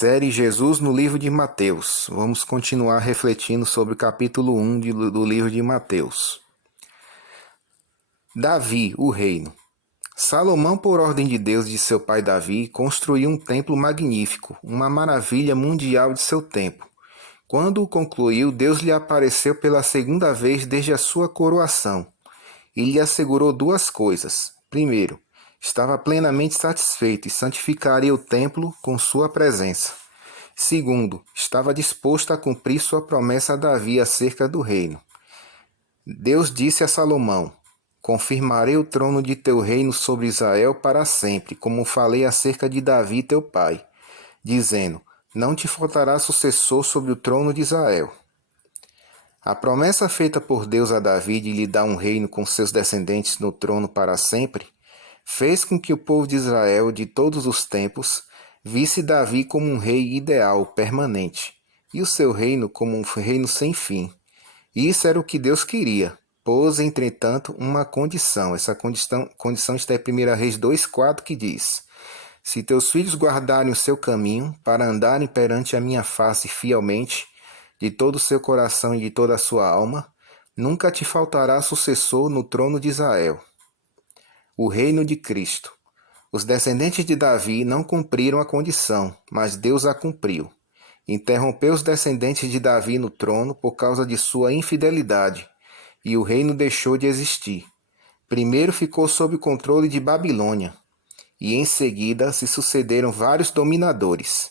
Série Jesus no livro de Mateus. Vamos continuar refletindo sobre o capítulo 1 do livro de Mateus. Davi, o reino. Salomão, por ordem de Deus e de seu pai Davi, construiu um templo magnífico, uma maravilha mundial de seu tempo. Quando o concluiu, Deus lhe apareceu pela segunda vez desde a sua coroação e lhe assegurou duas coisas. Primeiro, estava plenamente satisfeito e santificaria o templo com sua presença. Segundo, estava disposto a cumprir sua promessa a Davi acerca do reino. Deus disse a Salomão: confirmarei o trono de teu reino sobre Israel para sempre, como falei acerca de Davi teu pai, dizendo: não te faltará sucessor sobre o trono de Israel. A promessa feita por Deus a Davi de lhe dar um reino com seus descendentes no trono para sempre, fez com que o povo de Israel de todos os tempos visse Davi como um rei ideal, permanente, e o seu reino como um reino sem fim. Isso era o que Deus queria. Pôs, entretanto, uma condição. Essa condição está em 1 Reis 2,4, que diz: se teus filhos guardarem o seu caminho, para andarem perante a minha face fielmente, de todo o seu coração e de toda a sua alma, nunca te faltará sucessor no trono de Israel. O reino de Cristo. Os descendentes de Davi não cumpriram a condição, mas Deus a cumpriu. Interrompeu os descendentes de Davi no trono por causa de sua infidelidade, e o reino deixou de existir. Primeiro ficou sob o controle de Babilônia, e em seguida se sucederam vários dominadores.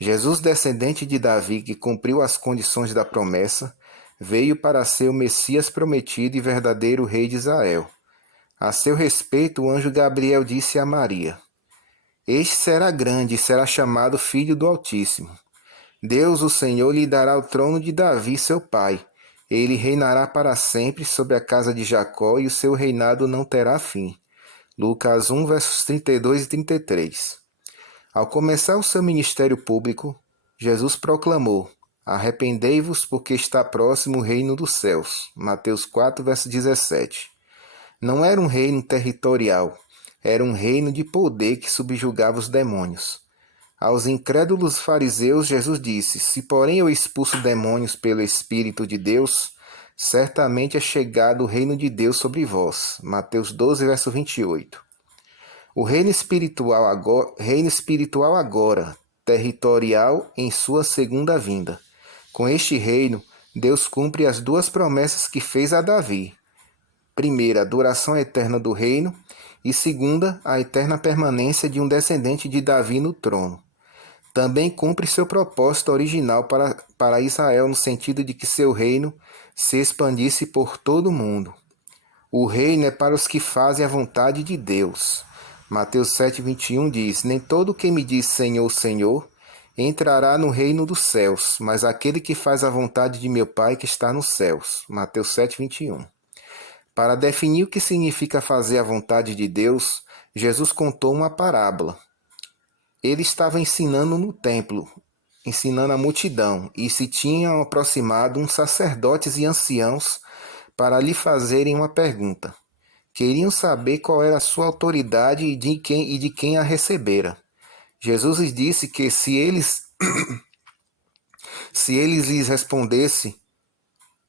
Jesus, descendente de Davi, que cumpriu as condições da promessa, veio para ser o Messias prometido e verdadeiro rei de Israel. A seu respeito, o anjo Gabriel disse a Maria: este será grande e será chamado Filho do Altíssimo. Deus, o Senhor, lhe dará o trono de Davi, seu pai. Ele reinará para sempre sobre a casa de Jacó e o seu reinado não terá fim. Lucas 1, versos 32 e 33. Ao começar o seu ministério público, Jesus proclamou: arrependei-vos, porque está próximo o reino dos céus. Mateus 4, verso 17. Não era um reino territorial, era um reino de poder que subjugava os demônios. Aos incrédulos fariseus, Jesus disse: se porém eu expulso demônios pelo Espírito de Deus, certamente é chegado o reino de Deus sobre vós. Mateus 12, verso 28. O reino espiritual agora, territorial em sua segunda vinda. Com este reino, Deus cumpre as duas promessas que fez a Davi. Primeira, a duração eterna do reino, e segunda, a eterna permanência de um descendente de Davi no trono. Também cumpre seu propósito original para Israel, no sentido de que seu reino se expandisse por todo o mundo. O reino é para os que fazem a vontade de Deus. Mateus 7,21 diz: nem todo quem me diz Senhor, Senhor, entrará no reino dos céus, mas aquele que faz a vontade de meu Pai que está nos céus. Mateus 7,21. Para definir o que significa fazer a vontade de Deus, Jesus contou uma parábola. Ele estava ensinando no templo, ensinando a multidão, e se tinham aproximado uns sacerdotes e anciãos para lhe fazerem uma pergunta. Queriam saber qual era a sua autoridade e de quem a recebera. Jesus lhes disse que se eles lhes respondessem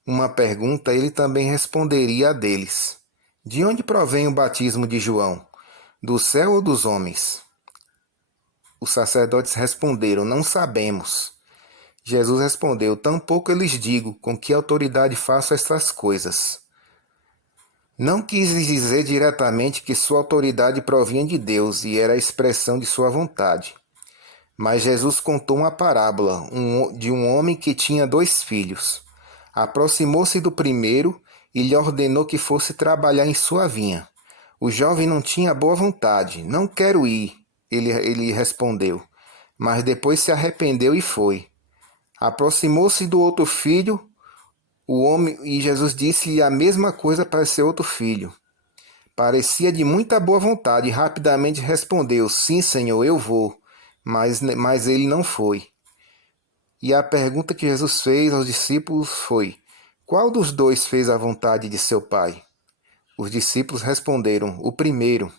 uma pergunta, ele também responderia a deles. De onde provém o batismo de João? Do céu ou dos homens? Os sacerdotes responderam: não sabemos. Jesus respondeu: tampouco eu lhes digo com que autoridade faço estas coisas. Não quis lhes dizer diretamente que sua autoridade provinha de Deus e era a expressão de sua vontade. Mas Jesus contou uma parábola de um homem que tinha 2 filhos. Aproximou-se do primeiro e lhe ordenou que fosse trabalhar em sua vinha. O jovem não tinha boa vontade. Não quero ir, ele respondeu. Mas depois se arrependeu e foi. Aproximou-se do outro filho, o homem, e Jesus disse-lhe a mesma coisa para seu outro filho. Parecia de muita boa vontade e rapidamente respondeu: sim, Senhor, eu vou. Mas ele não foi. E a pergunta que Jesus fez aos discípulos foi: qual dos 2 fez a vontade de seu pai? Os discípulos responderam: o primeiro.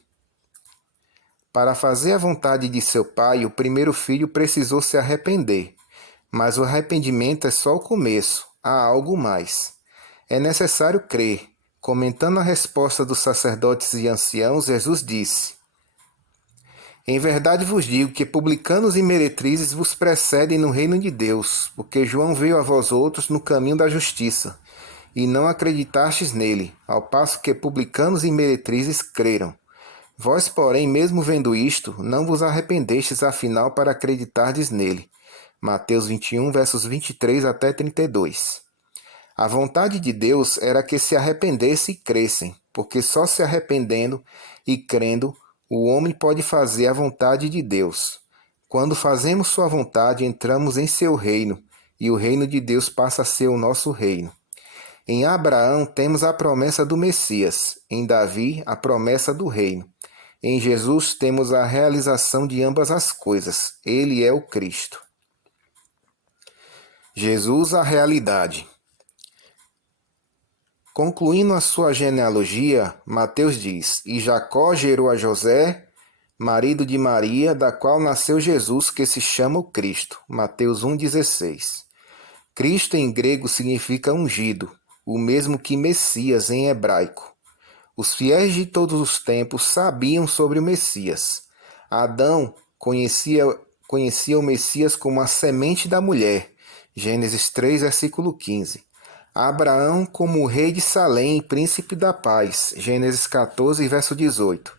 Para fazer a vontade de seu pai, o primeiro filho precisou se arrepender. Mas o arrependimento é só o começo, há algo mais. É necessário crer. Comentando a resposta dos sacerdotes e anciãos, Jesus disse: Em verdade vos digo que publicanos e meretrizes vos precedem no reino de Deus, porque João veio a vós outros no caminho da justiça, e não acreditastes nele, ao passo que publicanos e meretrizes creram. Vós, porém, mesmo vendo isto, não vos arrependestes afinal para acreditardes nele. Mateus 21, versos 23 até 32. A vontade de Deus era que se arrependessem e crescem, porque só se arrependendo e crendo, o homem pode fazer a vontade de Deus. Quando fazemos sua vontade, entramos em seu reino, e o reino de Deus passa a ser o nosso reino. Em Abraão temos a promessa do Messias, em Davi a promessa do reino. Em Jesus temos a realização de ambas as coisas. Ele é o Cristo. Jesus, a realidade. Concluindo a sua genealogia, Mateus diz: E Jacó gerou a José, marido de Maria, da qual nasceu Jesus, que se chama o Cristo. Mateus 1,16. Cristo em grego significa ungido, o mesmo que Messias em hebraico. Os fiéis de todos os tempos sabiam sobre o Messias. Adão conhecia o Messias como a semente da mulher. Gênesis 3, versículo 15. Abraão como o rei de Salém e príncipe da paz. Gênesis 14, verso 18.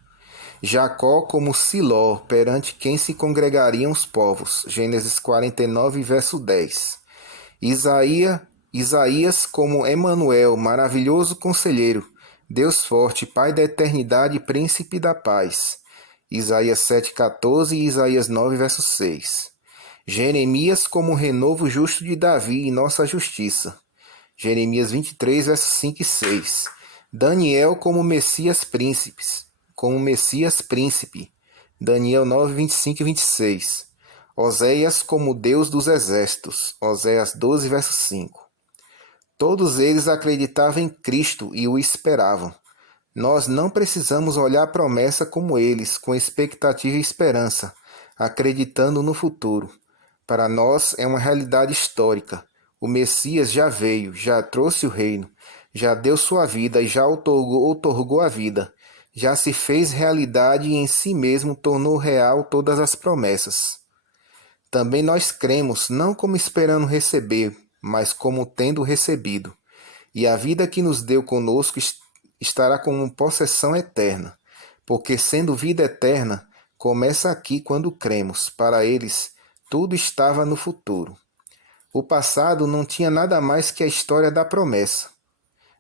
Jacó como Siló, perante quem se congregariam os povos. Gênesis 49, verso 10. Isaías como Emanuel, maravilhoso conselheiro, Deus forte, Pai da eternidade e príncipe da paz. Isaías 7,14 e Isaías 9, verso 6. Jeremias como renovo justo de Davi e nossa justiça. Jeremias 23, versos 5 e 6. Daniel como Messias príncipe. Daniel 9, 25 e 26. Oséias como Deus dos exércitos. Oséias 12, verso 5. Todos eles acreditavam em Cristo e o esperavam. Nós não precisamos olhar a promessa como eles, com expectativa e esperança, acreditando no futuro. Para nós é uma realidade histórica. O Messias já veio, já trouxe o reino, já deu sua vida e já outorgou a vida. Já se fez realidade e em si mesmo tornou real todas as promessas. Também nós cremos, não como esperando receber, mas como tendo recebido. E a vida que nos deu conosco estará como possessão eterna, porque sendo vida eterna, começa aqui quando cremos. Para eles, tudo estava no futuro. O passado não tinha nada mais que a história da promessa.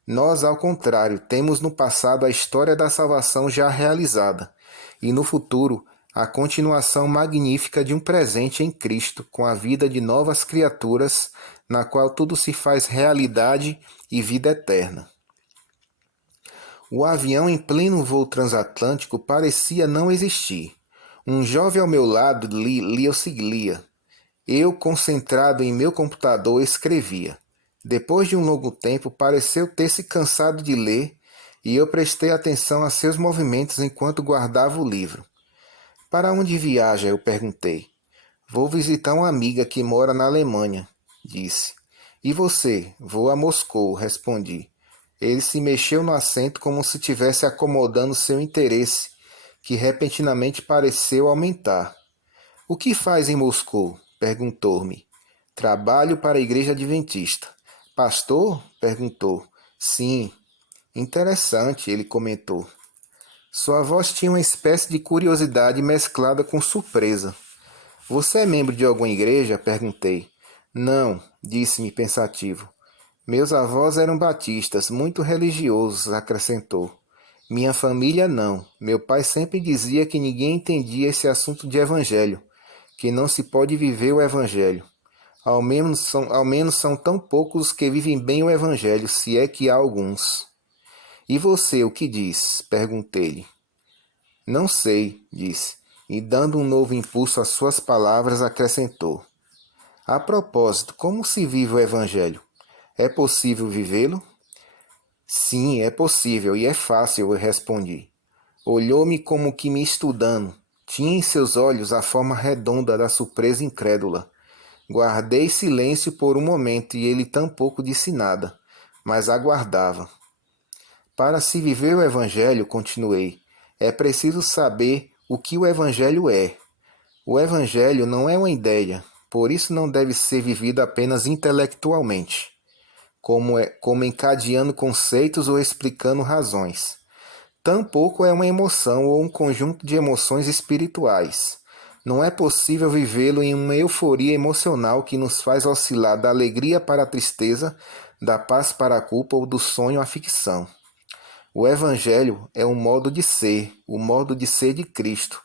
Nós, ao contrário, temos no passado a história da salvação já realizada, e no futuro, a continuação magnífica de um presente em Cristo, com a vida de novas criaturas, na qual tudo se faz realidade e vida eterna. O avião em pleno voo transatlântico parecia não existir. Um jovem ao meu lado lia. Eu, concentrado em meu computador, escrevia. Depois de um longo tempo, pareceu ter se cansado de ler, e eu prestei atenção a seus movimentos enquanto guardava o livro. Para onde viaja? Eu perguntei. Vou visitar uma amiga que mora na Alemanha, disse. E você? Vou a Moscou, respondi. Ele se mexeu no assento como se estivesse acomodando seu interesse, que repentinamente pareceu aumentar. O que faz em Moscou? Perguntou-me. Trabalho para a igreja adventista. Pastor? Perguntou. Sim. Interessante, ele comentou. Sua voz tinha uma espécie de curiosidade mesclada com surpresa. Você é membro de alguma igreja? Perguntei. Não, disse-me pensativo. Meus avós eram batistas, muito religiosos, acrescentou. Minha família não. Meu pai sempre dizia que ninguém entendia esse assunto de evangelho, que não se pode viver o evangelho. Ao menos são tão poucos os que vivem bem o evangelho, se é que há alguns. E você, o que diz? Perguntei-lhe. Não sei, disse, e dando um novo impulso às suas palavras, acrescentou. A propósito, como se vive o evangelho? É possível vivê-lo? Sim, é possível e é fácil, eu respondi. Olhou-me como que me estudando. Tinha em seus olhos a forma redonda da surpresa incrédula. Guardei silêncio por um momento e ele tampouco disse nada, mas aguardava. Para se viver o Evangelho, continuei, é preciso saber o que o Evangelho é. O Evangelho não é uma ideia, por isso não deve ser vivido apenas intelectualmente, como encadeando conceitos ou explicando razões. Tampouco é uma emoção ou um conjunto de emoções espirituais. Não é possível vivê-lo em uma euforia emocional que nos faz oscilar da alegria para a tristeza, da paz para a culpa ou do sonho à ficção. O Evangelho é um modo de ser, o modo de ser de Cristo,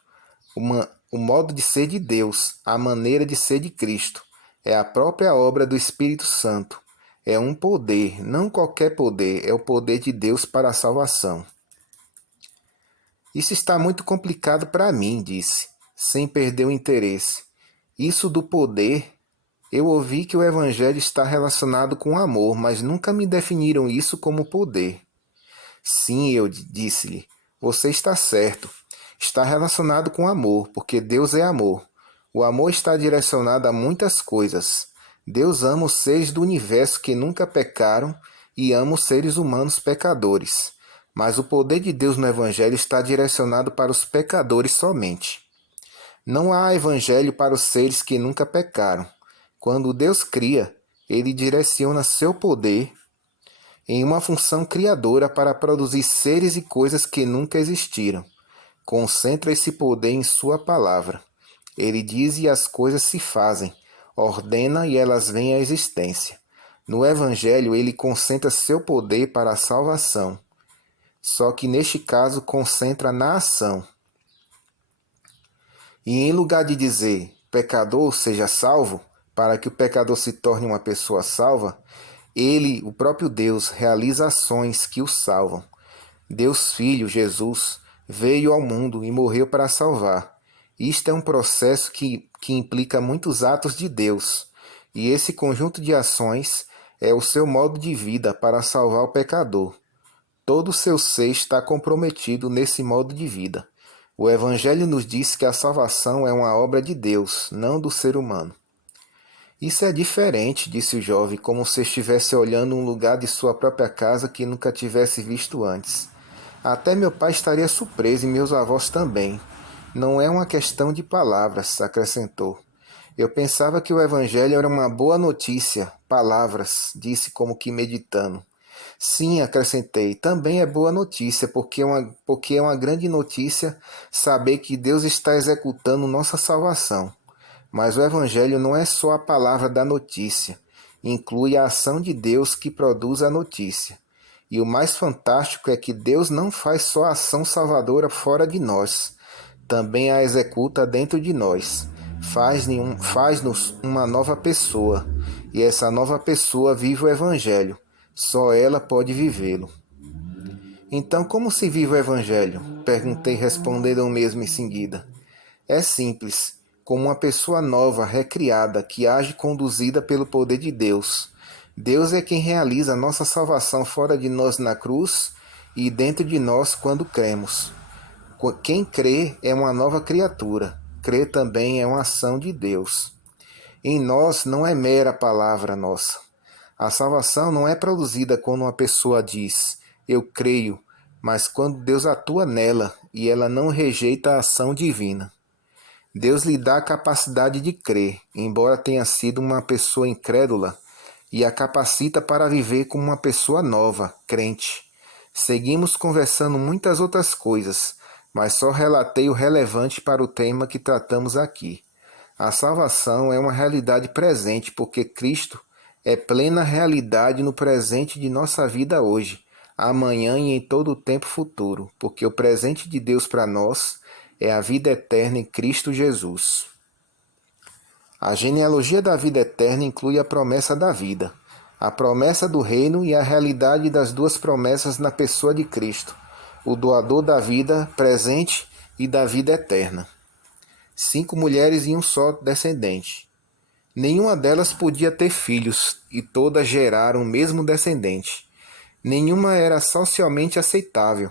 o modo de ser de Deus, a maneira de ser de Cristo. É a própria obra do Espírito Santo. É um poder, não qualquer poder, é o poder de Deus para a salvação. Isso está muito complicado para mim, disse, sem perder o interesse. Isso do poder, eu ouvi que o Evangelho está relacionado com amor, mas nunca me definiram isso como poder. Sim, eu disse-lhe, você está certo. Está relacionado com amor, porque Deus é amor. O amor está direcionado a muitas coisas. Deus ama os seres do universo que nunca pecaram e ama os seres humanos pecadores. Mas o poder de Deus no Evangelho está direcionado para os pecadores somente. Não há Evangelho para os seres que nunca pecaram. Quando Deus cria, Ele direciona seu poder em uma função criadora para produzir seres e coisas que nunca existiram. Concentra esse poder em sua palavra. Ele diz e as coisas se fazem, ordena e elas vêm à existência. No Evangelho, ele concentra seu poder para a salvação. Só que neste caso concentra na ação. E em lugar de dizer pecador seja salvo, para que o pecador se torne uma pessoa salva, ele, o próprio Deus, realiza ações que o salvam. Deus Filho, Jesus, veio ao mundo e morreu para salvar. Isto é um processo que implica muitos atos de Deus, e esse conjunto de ações é o seu modo de vida para salvar o pecador. Todo o seu ser está comprometido nesse modo de vida. O Evangelho nos diz que a salvação é uma obra de Deus, não do ser humano. Isso é diferente, disse o jovem, como se estivesse olhando um lugar de sua própria casa que nunca tivesse visto antes. Até meu pai estaria surpreso e meus avós também. Não é uma questão de palavras, acrescentou. Eu pensava que o Evangelho era uma boa notícia, palavras, disse como que meditando. Sim, acrescentei, também é boa notícia, porque é uma grande notícia saber que Deus está executando nossa salvação. Mas o Evangelho não é só a palavra da notícia, inclui a ação de Deus que produz a notícia. E o mais fantástico é que Deus não faz só a ação salvadora fora de nós, também a executa dentro de nós. Faz-nos uma nova pessoa, e essa nova pessoa vive o Evangelho. Só ela pode vivê-lo. Então, como se vive o Evangelho? Perguntei, respondendo mesmo em seguida. É simples, como uma pessoa nova, recriada, que age conduzida pelo poder de Deus. Deus é quem realiza a nossa salvação fora de nós na cruz e dentro de nós quando cremos. Quem crê é uma nova criatura. Crer também é uma ação de Deus. Em nós não é mera palavra nossa. A salvação não é produzida quando uma pessoa diz, eu creio, mas quando Deus atua nela e ela não rejeita a ação divina. Deus lhe dá a capacidade de crer, embora tenha sido uma pessoa incrédula, e a capacita para viver como uma pessoa nova, crente. Seguimos conversando muitas outras coisas, mas só relatei o relevante para o tema que tratamos aqui. A salvação é uma realidade presente porque Cristo é plena realidade no presente de nossa vida hoje, amanhã e em todo o tempo futuro, porque o presente de Deus para nós é a vida eterna em Cristo Jesus. A genealogia da vida eterna inclui a promessa da vida, a promessa do reino e a realidade das duas promessas na pessoa de Cristo, o doador da vida presente e da vida eterna. 5 mulheres e um só descendente. Nenhuma delas podia ter filhos, e todas geraram o mesmo descendente. Nenhuma era socialmente aceitável,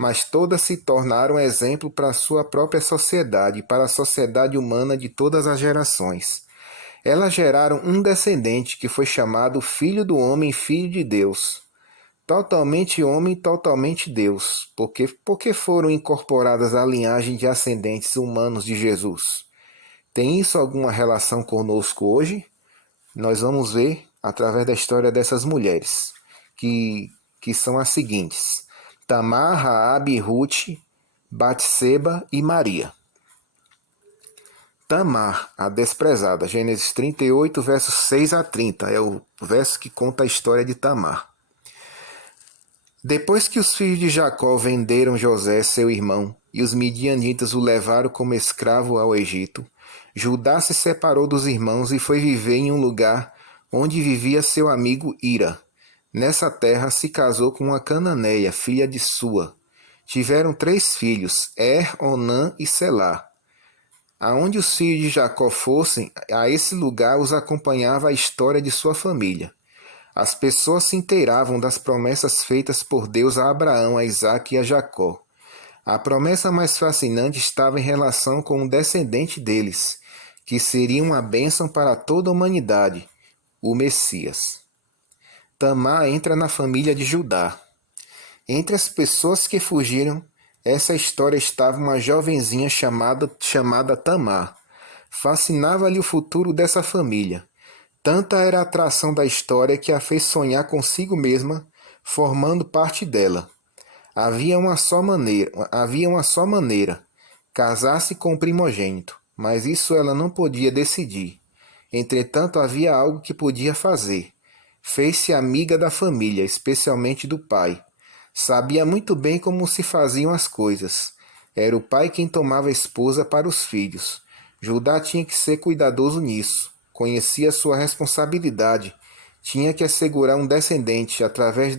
mas todas se tornaram exemplo para a sua própria sociedade e para a sociedade humana de todas as gerações. Elas geraram um descendente que foi chamado Filho do Homem, Filho de Deus. Totalmente homem, totalmente Deus, porque foram incorporadas à linhagem de ascendentes humanos de Jesus. Tem isso alguma relação conosco hoje? Nós vamos ver através da história dessas mulheres, que são as seguintes: Tamar, Raabe, Ruth, Batseba e Maria. Tamar, a desprezada, Gênesis 38, versos 6 a 30, é o verso que conta a história de Tamar. Depois que os filhos de Jacó venderam José, seu irmão, e os midianitas o levaram como escravo ao Egito, Judá se separou dos irmãos e foi viver em um lugar onde vivia seu amigo Ira. Nessa terra se casou com uma cananeia, filha de Sua. Tiveram 3 filhos, Onã e Selá. Aonde os filhos de Jacó fossem, a esse lugar os acompanhava a história de sua família. As pessoas se inteiravam das promessas feitas por Deus a Abraão, a Isaque e a Jacó. A promessa mais fascinante estava em relação com um descendente deles, que seria uma bênção para toda a humanidade, o Messias. Tamar entra na família de Judá. Entre as pessoas que fugiram, essa história estava uma jovenzinha chamada Tamar. Fascinava-lhe o futuro dessa família. Tanta era a atração da história que a fez sonhar consigo mesma, formando parte dela. Havia uma só maneira, casar-se com o primogênito, mas isso ela não podia decidir. Entretanto, havia algo que podia fazer. Fez-se amiga da família, especialmente do pai. Sabia muito bem como se faziam as coisas. Era o pai quem tomava a esposa para os filhos. Judá tinha que ser cuidadoso nisso. Conhecia sua responsabilidade. Tinha que assegurar um descendente através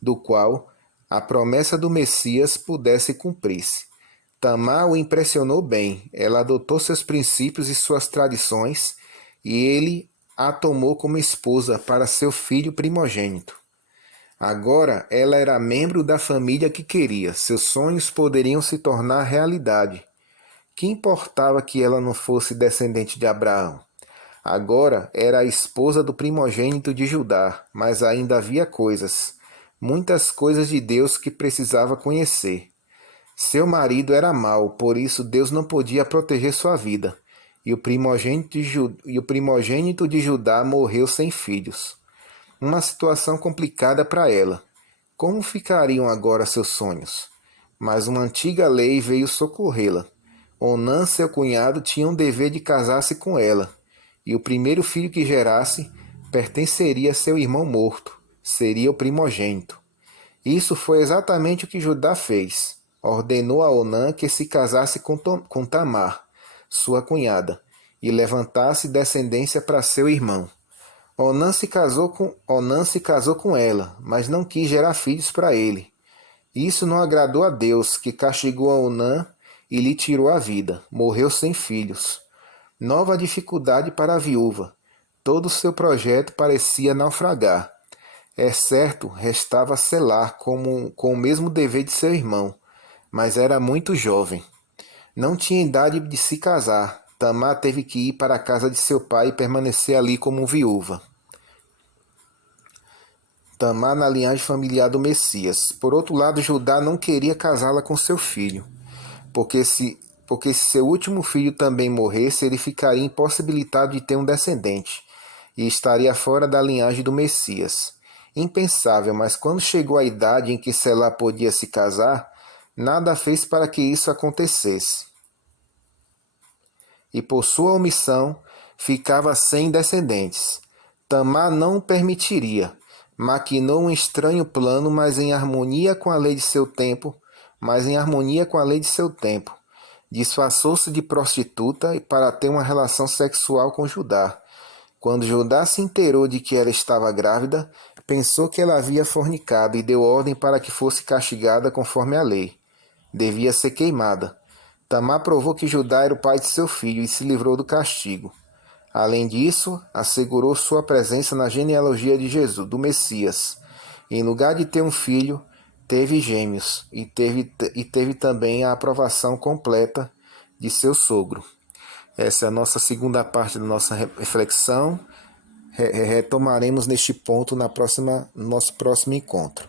do qual a promessa do Messias pudesse cumprir-se. Tamar o impressionou bem. Ela adotou seus princípios e suas tradições, e ele a tomou como esposa para seu filho primogênito. Agora ela era membro da família que queria. Seus sonhos poderiam se tornar realidade. Que importava que ela não fosse descendente de Abraão? Agora era a esposa do primogênito de Judá, mas ainda havia muitas coisas de Deus que precisava conhecer. Seu marido era mau, por isso Deus não podia proteger sua vida, e o primogênito de Judá morreu sem filhos. Uma situação complicada para ela. Como ficariam agora seus sonhos? Mas uma antiga lei veio socorrê-la. Onã, seu cunhado, tinha um dever de casar-se com ela, e o primeiro filho que gerasse pertenceria a seu irmão morto, seria o primogênito. Isso foi exatamente o que Judá fez. Ordenou a Onã que se casasse com Tamar, sua cunhada, e levantasse descendência para seu irmão. Onã se casou com ela, mas não quis gerar filhos para ele. Isso não agradou a Deus, que castigou a Onã e lhe tirou a vida. Morreu sem filhos. Nova dificuldade para a viúva. Todo o seu projeto parecia naufragar. É certo, restava Selá com o mesmo dever de seu irmão, mas era muito jovem. Não tinha idade de se casar. Tamar teve que ir para a casa de seu pai e permanecer ali como viúva. Tamar na linhagem familiar do Messias. Por outro lado, Judá não queria casá-la com seu filho, porque se seu último filho também morresse, ele ficaria impossibilitado de ter um descendente e estaria fora da linhagem do Messias. Impensável, mas quando chegou a idade em que Selá podia se casar, nada fez para que isso acontecesse. E por sua omissão, ficava sem descendentes. Tamar não o permitiria. Maquinou um estranho plano, mas em harmonia com a lei de seu tempo. Disfarçou-se de prostituta para ter uma relação sexual com Judá. Quando Judá se inteirou de que ela estava grávida, pensou que ela havia fornicado e deu ordem para que fosse castigada conforme a lei. Devia ser queimada. Tamar provou que Judá era o pai de seu filho e se livrou do castigo. Além disso, assegurou sua presença na genealogia de Jesus, do Messias. Em lugar de ter um filho, teve gêmeos e teve também a aprovação completa de seu sogro. Essa é a nossa segunda parte da nossa reflexão. Retomaremos neste ponto no nosso próximo encontro.